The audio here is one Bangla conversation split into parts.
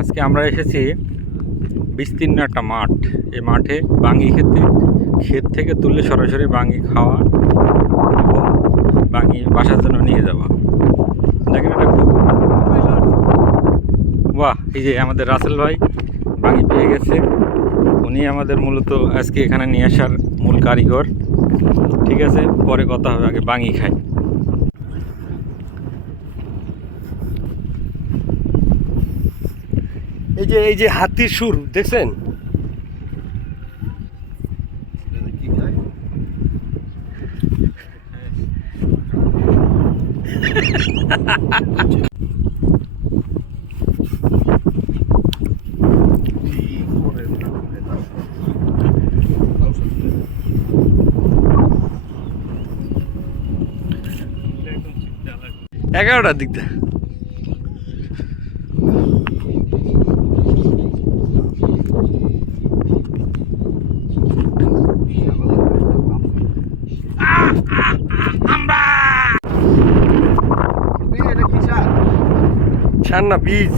আজকে আমরা এসেছি বিস্তীর্ণ একটা মাঠ। এই মাঠে বাঙ্গি ক্ষেত থেকে তুললে সরাসরি বাঙ্গি খাওয়া এবং বাঙ্গি বাসার জন্য নিয়ে যাওয়া। দেখেন একটা পুকুর। বাহ, এই যে আমাদের রাসেল ভাই বাঙ্গি পেয়ে গেছে। উনি আমাদের মূলত আজকে এখানে নিয়ে আসার মূল কারিগর। ঠিক আছে, পরে কথা হবে, আগে বাঙ্গি খাই। এই যে হাতির সুর দেখছেন? এগারোটার দিক দিয়ে ছাড় না বীজ।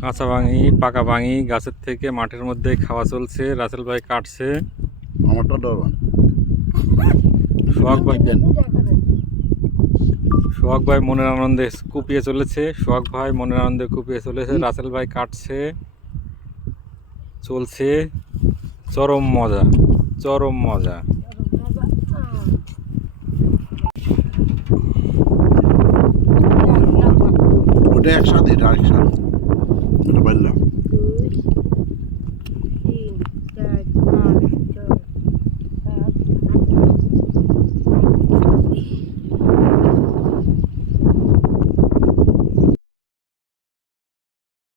কাঁচা বাঙি পাকা বাঙি গাছের থেকে মাঠের মধ্যে খাওয়া চলছে। রাসেল ভাই কাটছে। আমারটা দাও। সোহাগ ভাই মনের আনন্দে কুপিয়ে চলেছে। রাসেল ভাই কাটছে, চলছে। চরম মজা। ওটা একসাথে, এটা একসাথে, এটা পারলাম।